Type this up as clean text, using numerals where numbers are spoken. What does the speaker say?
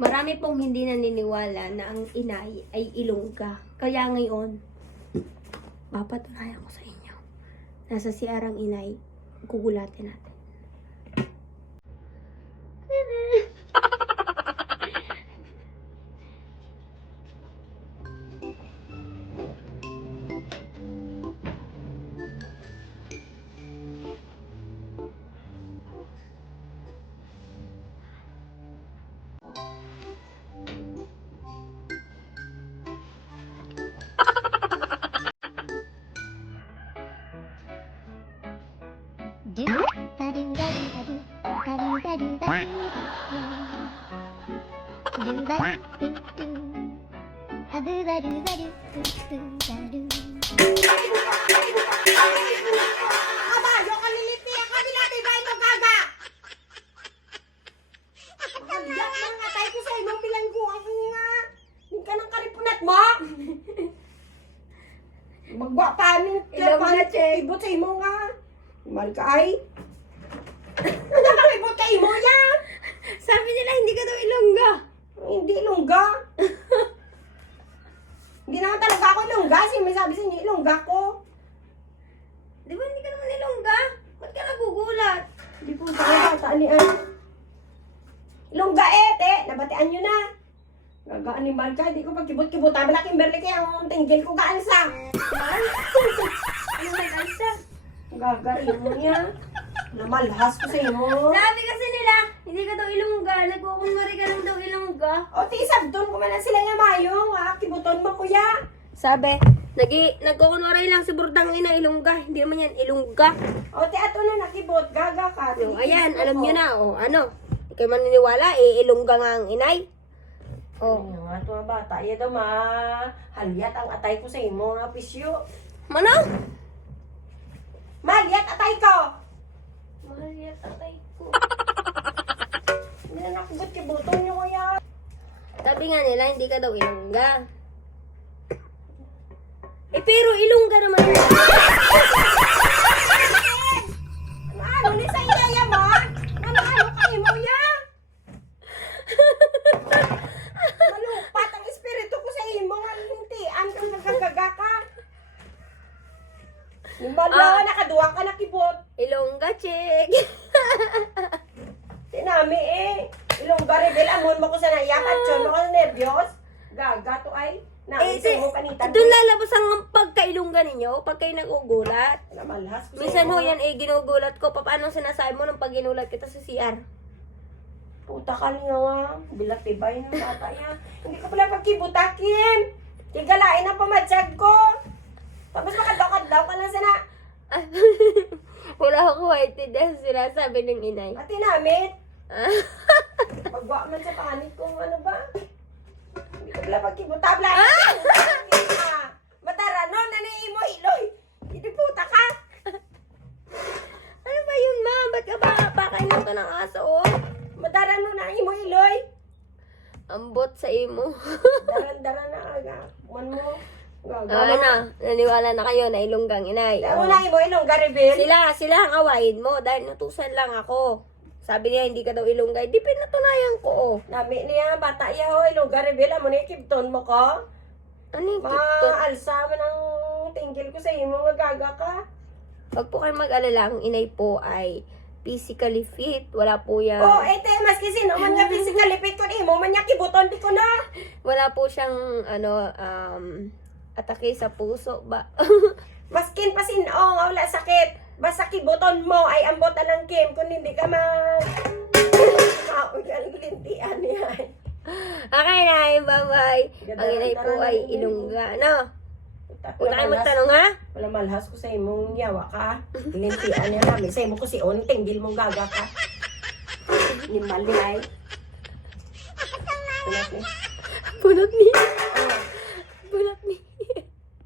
Marami pong hindi naniniwala na ang inay ay Ilongga. Kaya ngayon, papatunayan ko sa inyo. Nasa CR ang inay, gugulatin natin. Kabayo ka lilipi ang kabila, di ba ito gaga? Pagkagyak na nga tayo ko sa ibang bilanggo ako nga. Hindi ka ng karipunat mo. Magwa pa rin. Ibot sa imo nga. Mahal ka ay. Nagkakaribot ka imo yan. Sabi nila hindi ka daw Ilongga. Hindi Ilongga. Hindi naman talaga ako Ilongga. Sino may sabi sa inyo Ilongga ko? Di ba hindi ka naman Ilongga? Ba't ka nagugulat? Hindi po sa taalian. Ilongga te. Nabatian nyo na. Gaga animal ka. Hindi ko pagkibot-kibutan. Malaking berli kaya ang tinggil ko kaansa. Ano nag-alsa? Gaga imo niya. Namalhas ko sa imo. Sabi kasi nila, hindi ka daw Ilongga. Nagkukunwari ka lang daw Ilongga. O ti sabdon ko man sila nga mayong. Kibuton mo kuya. Sabi, nagkukunwari lang si Burdang ina Ilongga. Hindi naman yan Ilongga. O ti ato na nakibot. Gaga ka. So, ayan, alam nyo na. O, ano? Hindi kayo maniniwala, Ilongga nga ang inay. Oh. Ano nga ito nga bata. Iya daw halyat ang atay ko sa imo nga pisyo. Mano? Malyat atay ko. Mahal yan, tatay ko. Hindi na nakibot kibuton nyo kuya. Sabi nga nila, hindi ka daw Ilongga. Pero Ilongga naman yun. Ano ni sa iyaya mo? Ano kayo mo ya? Malupat ang espiritu ko sa imo nga hintian kang nagkagaga ka. Yung bala nakaduwa ka nakibot. Ilongga, chick. Tinami Ilongga rebel amon mo ko sa nayakat chon mo ko nervyos. Gaga to ay. Naisay mo panitan. Doon lalabas ang pagka-Ilongga ninyo, pag kayo nagugulat. Namalhas ko sa Minsan imo. ho yan, ginugulat ko. Paano sinasabi mo nung pag ginulat kita sa CR? Puta ka niya nga. Bilatibay ng bata yan. Hindi ko pala pagkibutakin. Tigalain ang pamatsyag ko. Tapos makadlaw-kadlaw ka lang sana. Wala ako whited dahil sinasabi ng inay. At tinamit. Pagwa man sa panit kung ano ba. Hindi ko pala pagkibutabla. Matara no, nanay mo iloy. Hindi puta ka. Ano ba yun, ma? Ba't ka ba pakain mo to ng aso, oh? Matara no, nanay mo iloy. Ambot sa imo. Daran-daran na aga. Kuman mo. Ano, naniwala na kayo na Ilonggang inay. Ako na mo ilong garibin. Sila ang awayin mo dahil nutusan lang ako. Sabi niya hindi ka daw Ilongga. Di pinatunayan ko, oh. Nami niya, bata iya ho, ilong garibin. Amo na kipton mo ko. Ano yung kipton? Alsa man ang tinggil ko sa imo nga gaga ka. Wag po kayo mag-alala. Ang inay po ay physically fit. Wala po yan. Oh, ete maski sino man nga physically fit ko imo man nya kibuton di ko na. Wala po siyang, atake sa puso ba? Maskin pa sino nga wala sakit. Basta kibuton mo ay ambot lang kim kung hindi ka lintian yan. Okay na, bye-bye. Ang inay po ay Ilongga. Ano? Huwag na kayo magtanong, ha? Wala malhas ko sa imong yawa ka. Lintian niya namin. Sa imo ko si On, tinggil mong gaga ka. Ni Malay. Punot niya.